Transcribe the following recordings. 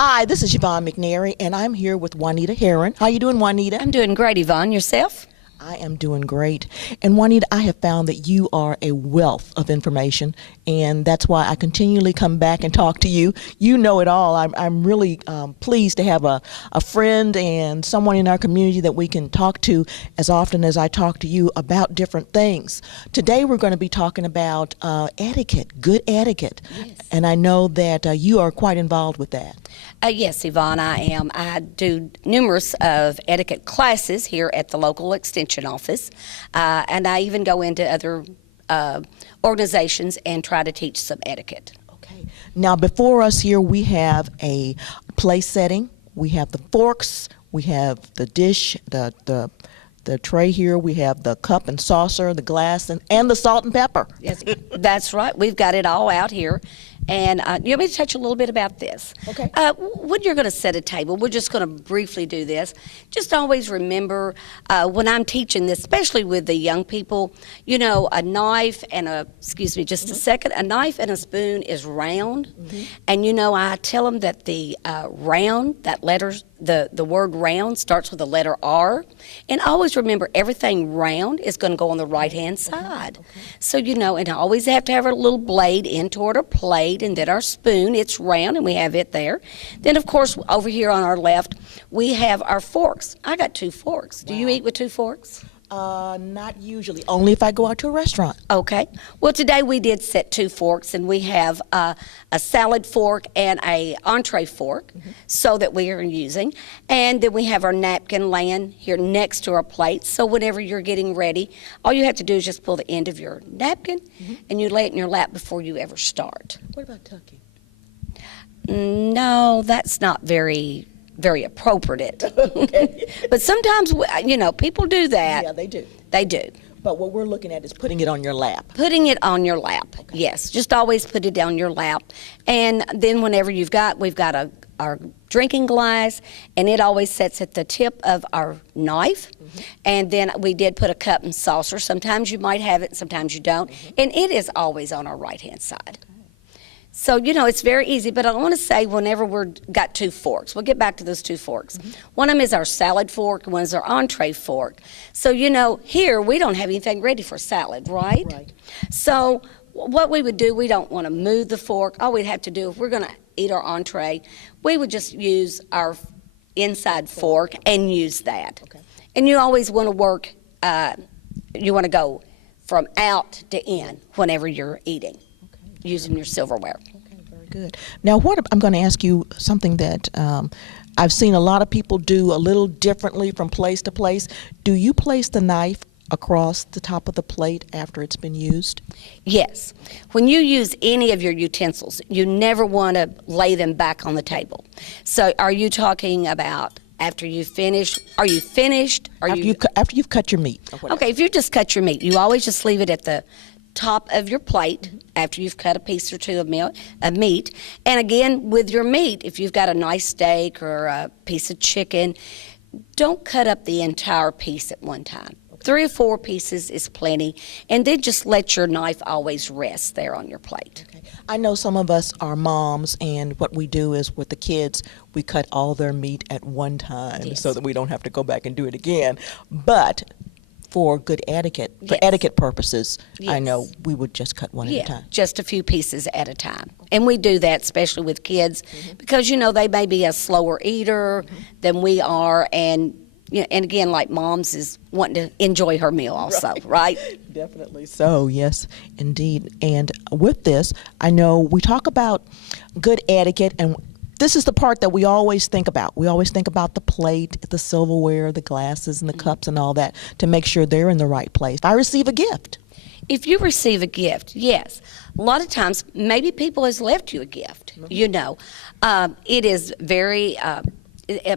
Hi, this is Yvonne McNary, and I'm here with Juanita Heron. How you doing, Juanita? I'm doing great, Yvonne. Yourself? I am doing great. And Juanita, I have found that you are a wealth of information, and that's why I continually come back and talk to you. You know it all. I'm really pleased to have a friend and someone in our community that we can talk to as often as I talk to you about different things. Today we're going to be talking about etiquette, good etiquette. Yes. And I know that you are quite involved with that. Yes, Yvonne, I am. I do numerous of etiquette classes here at the local extension office, and I even go into other organizations and try to teach some etiquette. Okay. Now, before us here, we have a place setting. We have the forks. We have the dish, the tray here. We have the cup and saucer, the glass, and the salt and pepper. Yes, that's right. We've got it all out here. And you want me to touch a little bit about this? Okay. When you're going to set a table, we're just going to briefly do this. Just always remember when I'm teaching this, especially with the young people, you know, a knife and a second, a knife and a spoon is round. And, you know, I tell them that the round, that letters, the word round starts with the letter R. And always remember everything round is going to go on the right-hand side. Okay. So, you know, and I always have to have a little blade in toward our plate, and then our spoon, it's round, and we have it there. Then, of course, over here on our left, we have our forks. I got 2 forks. Do you eat with 2 forks? Not usually. Only if I go out to a restaurant. Okay. Well, today we did set 2 forks, and we have a salad fork and a entree fork, so that we are using. And then we have our napkin laying here next to our plate. So whenever you're getting ready, all you have to do is just pull the end of your napkin, and you lay it in your lap before you ever start. What about tucking? No, that's not very appropriate. Okay. But sometimes, you know, people do that. Yeah, they do. They do. But what we're looking at is putting it on your lap. Putting it on your lap, yes. Just always put it on your lap. And then whenever we've got our drinking glass, and it always sits at the tip of our knife. And then we did put a cup and saucer. Sometimes you might have it, sometimes you don't. And it is always on our right-hand side. So, you know, it's very easy, but I want to say whenever we've got 2 forks, we'll get back to those 2 forks. One of them is our salad fork, one is our entree fork. So, you know, here we don't have anything ready for salad, right? Right. So what we would do, we don't want to move the fork. All we'd have to do, if we're going to eat our entree, we would just use our inside fork and use that. Okay. And you always want to work, you want to go from out to in whenever you're eating. Using your silverware. Okay, very good. Now, I'm going to ask you something that I've seen a lot of people do a little differently from place to place. Do you place the knife across the top of the plate after it's been used? Yes. When you use any of your utensils, you never want to lay them back on the table. So are you talking about after you finish? Are you finished? After you've cut your meat. Okay, if you just cut your meat, you always just leave it at the top of your plate after you've cut a piece or 2 of meat. And again, with your meat, if you've got a nice steak or a piece of chicken, don't cut up the entire piece at one time. 3 or 4 pieces is plenty, and then just let your knife always rest there on your plate. Okay. I know some of us are moms, and what we do is with the kids, we cut all their meat at one time so that we don't have to go back and do it again. But for good etiquette, for etiquette purposes, I know we would just cut one at a time. Just a few pieces at a time. And we do that especially with kids because, you know, they may be a slower eater than we are, and you know, and again, like moms is wanting to enjoy her meal also, right? Definitely so, yes, indeed. And with this, I know we talk about good etiquette, and this is the part that we always think about. We always think about the plate, the silverware, the glasses, and the cups and all that to make sure they're in the right place. If I receive a gift. If you receive a gift, yes. A lot of times, maybe people has left you a gift, you know. It is very...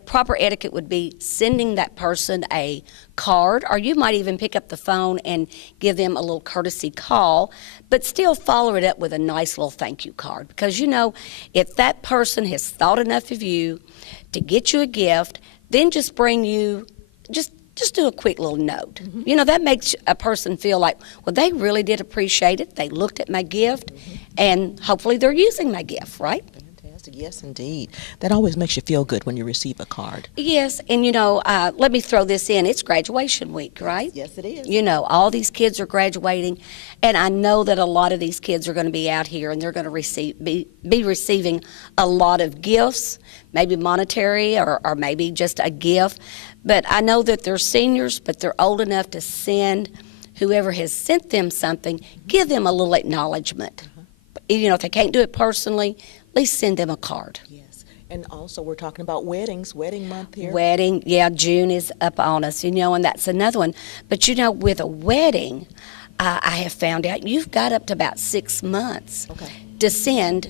proper etiquette would be sending that person a card, or you might even pick up the phone and give them a little courtesy call, but still follow it up with a nice little thank you card. Because, you know, if that person has thought enough of you to get you a gift, then just bring you, just do a quick little note. You know, that makes a person feel like, well, they really did appreciate it. They looked at my gift, and hopefully they're using my gift, right? Fantastic. Yes, indeed. That always makes you feel good when you receive a card. Yes, and let me throw this in. It's graduation week, right? Yes, it is. All these kids are graduating, and I know that a lot of these kids are going to be out here, and they're going to be receiving a lot of gifts, maybe monetary or maybe just a gift. But I know that they're seniors, but they're old enough to send whoever has sent them something, give them a little acknowledgement. If they can't do it personally, at least send them a card. Yes. And also we're talking about weddings, wedding month here. Wedding, yeah, June is up on us, and that's another one. But, with a wedding, I have found out you've got up to about 6 months to send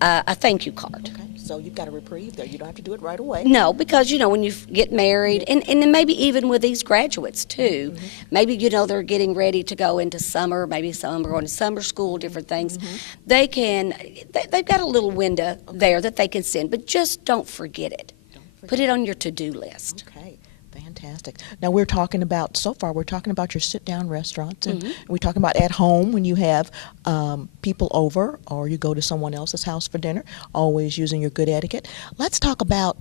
a thank you card. Okay. So you've got a reprieve there. You don't have to do it right away. No, because, when you get married, and then maybe even with these graduates, too, maybe, they're getting ready to go into summer, maybe some are going to summer school, different things. They've got a little window there that they can send, but just don't forget it. Put it on your to-do list. Okay. Fantastic. Now we're talking about your sit-down restaurants, and we're talking about at home when you have people over or you go to someone else's house for dinner, always using your good etiquette. Let's talk about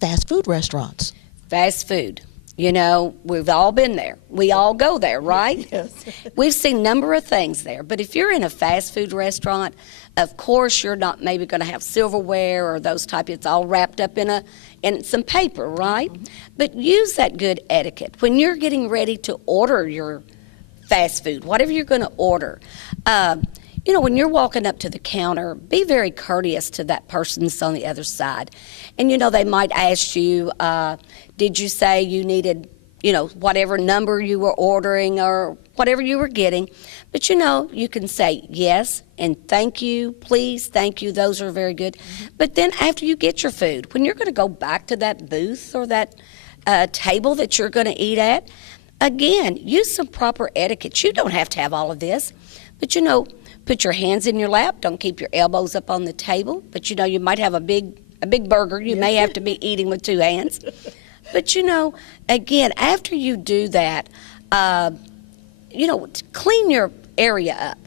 fast food restaurants. Fast food. We've all been there. We all go there, right? Yes. We've seen a number of things there. But if you're in a fast food restaurant, of course you're not maybe going to have silverware or those type. It's all wrapped up in some paper, right? But use that good etiquette. When you're getting ready to order your fast food, whatever you're going to order, when you're walking up to the counter, be very courteous to that person that's on the other side. And, they might ask you, did you say you needed, whatever number you were ordering or whatever you were getting. But, you can say yes and thank you, please, thank you. Those are very good. But then after you get your food, when you're going to go back to that booth or that table that you're going to eat at, again, use some proper etiquette. You don't have to have all of this. But, put your hands in your lap. Don't keep your elbows up on the table. But, you might have a big burger. You may have to be eating with 2 hands. But, again, after you do that, clean your area up.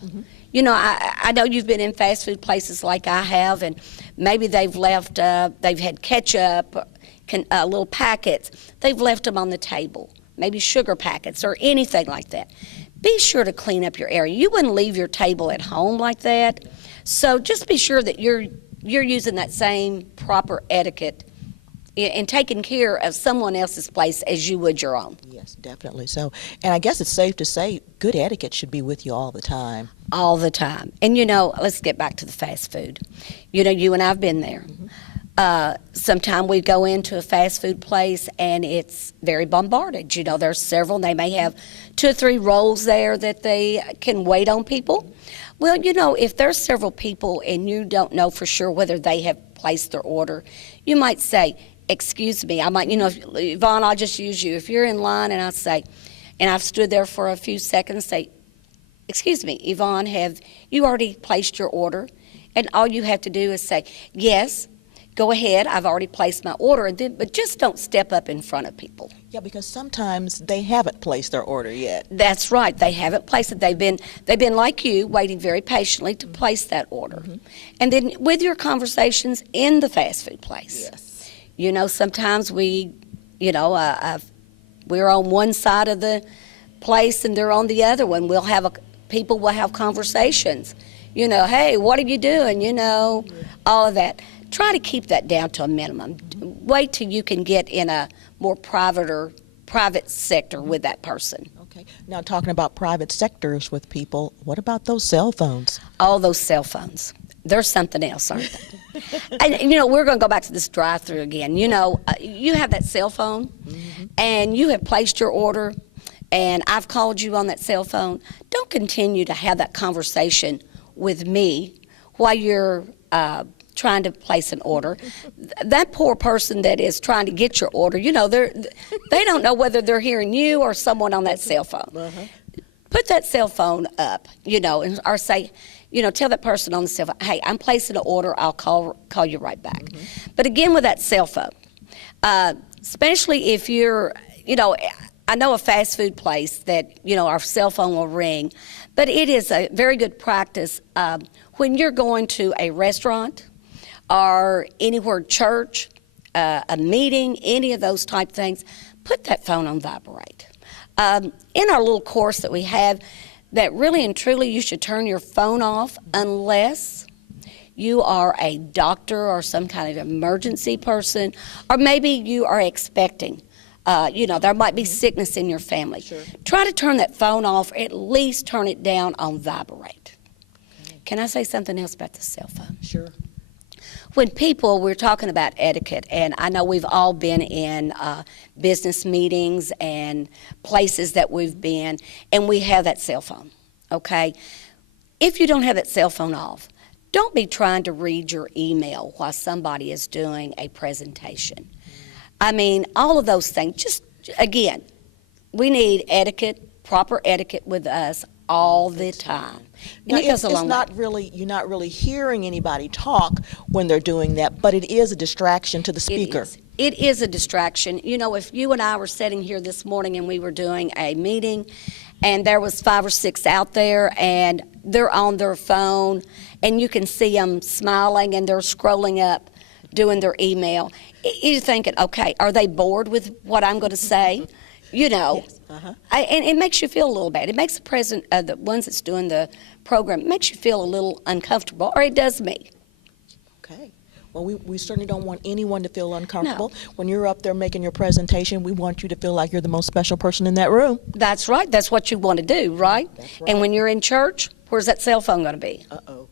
I know you've been in fast food places like I have, and maybe they've had ketchup, little packets. They've left them on the table, maybe sugar packets or anything like that. Be sure to clean up your area. You wouldn't leave your table at home like that. So just be sure that you're using that same proper etiquette and taking care of someone else's place as you would your own. Yes, definitely so. And I guess it's safe to say good etiquette should be with you all the time. All the time. And, let's get back to the fast food. You and I have been there. Sometime we go into a fast food place and it's very bombarded. There's several. They may have 2 or 3 rows there that they can wait on people. Well, if there's several people and you don't know for sure whether they have placed their order, you might say, excuse me. I might, Yvonne, I'll just use you. If you're in line and I say, and I've stood there for a few seconds, say, excuse me, Yvonne, have you already placed your order? And all you have to do is say, yes, go ahead, I've already placed my order, but just don't step up in front of people. Yeah, because sometimes they haven't placed their order yet. That's right, they haven't placed it. They've been like you, waiting very patiently to place that order. And then with your conversations in the fast food place. Yes. Sometimes we're on one side of the place and they're on the other one. People will have conversations. Hey, what are you doing? All of that. Try to keep that down to a minimum. Wait till you can get in a more private sector with that person. Okay. Now, talking about private sectors with people, what about those cell phones? All those cell phones. They're something else, aren't they? And, we're going to go back to this drive-through again. You have that cell phone, and you have placed your order, and I've called you on that cell phone. Don't continue to have that conversation with me while you're trying to place an order. That poor person that is trying to get your order, they don't know whether they're hearing you or someone on that cell phone. Put that cell phone up, or say, tell that person on the cell phone, hey, I'm placing an order, I'll call you right back. But again, with that cell phone, especially if you're, I know a fast food place that, our cell phone will ring, but it is a very good practice when you're going to a restaurant or anywhere, church, a meeting, any of those type things, put that phone on vibrate. In our little course that we have, that really and truly you should turn your phone off unless you are a doctor or some kind of emergency person, or maybe you are expecting. There might be sickness in your family. Sure. Try to turn that phone off, or at least turn it down on vibrate. Okay. Can I say something else about the cell phone? Sure. When we're talking about etiquette, and I know we've all been in business meetings and places that we've been, and we have that cell phone, okay? If you don't have that cell phone off, don't be trying to read your email while somebody is doing a presentation. I mean, all of those things. Just, again, we need etiquette, proper etiquette with us all the time. Now, you're not really hearing anybody talk when they're doing that, but it is a distraction to the speaker. It is a distraction. You know, if you and I were sitting here this morning and we were doing a meeting and there was 5 or 6 out there and they're on their phone and you can see them smiling and they're scrolling up doing their email, you're thinking, okay, are they bored with what I'm going to say? You know, yes. And it makes you feel a little bad. It makes the ones that's doing the program, it makes you feel a little uncomfortable, or it does me. Okay. Well, we certainly don't want anyone to feel uncomfortable. No. When you're up there making your presentation, we want you to feel like you're the most special person in that room. That's right. That's what you want to do, right? That's right. And when you're in church, where's that cell phone going to be? Uh-oh.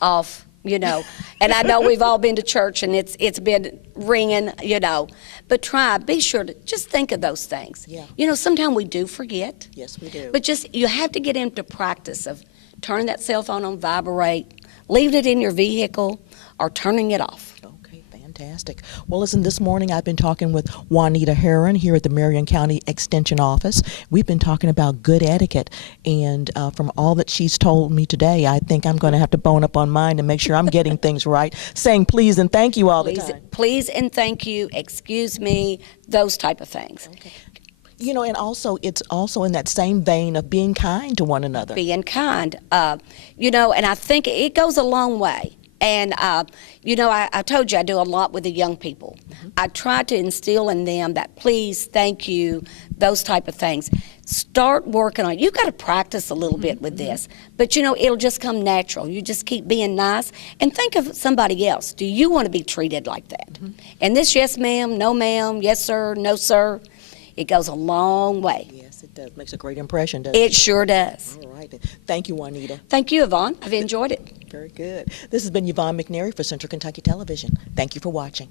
Off. You know, and I know we've all been to church and it's been ringing, you know, but be sure to just think of those things. Yeah. You know, sometimes we do forget. Yes, we do. But you have to get into practice of turning that cell phone on vibrate, leaving it in your vehicle, or turning it off. Okay, fantastic. Well, listen, this morning I've been talking with Juanita Heron here at the Marion County Extension Office. We've been talking about good etiquette, and from all that she's told me today, I think I'm going to have to bone up on mine to make sure I'm getting things right, saying please and thank you all the time. Please and thank you, excuse me, those type of things. Okay. You know, and also, it's also in that same vein of being kind to one another. Being kind, you know, and I think it goes a long way. And, you know, I told you I do a lot with the young people. Mm-hmm. I try to instill in them that please, thank you, those type of things. Start working on it. You've got to practice a little bit with this. But, you know, it'll just come natural. You just keep being nice. And think of somebody else. Do you want to be treated like that? Mm-hmm. And this yes, ma'am, no, ma'am, yes, sir, no, sir, it goes a long way. Yes, it does. Makes a great impression, doesn't it? It sure does. All right. Thank you, Juanita. Thank you, Yvonne. I've enjoyed it. Very good. This has been Yvonne McNary for Central Kentucky Television. Thank you for watching.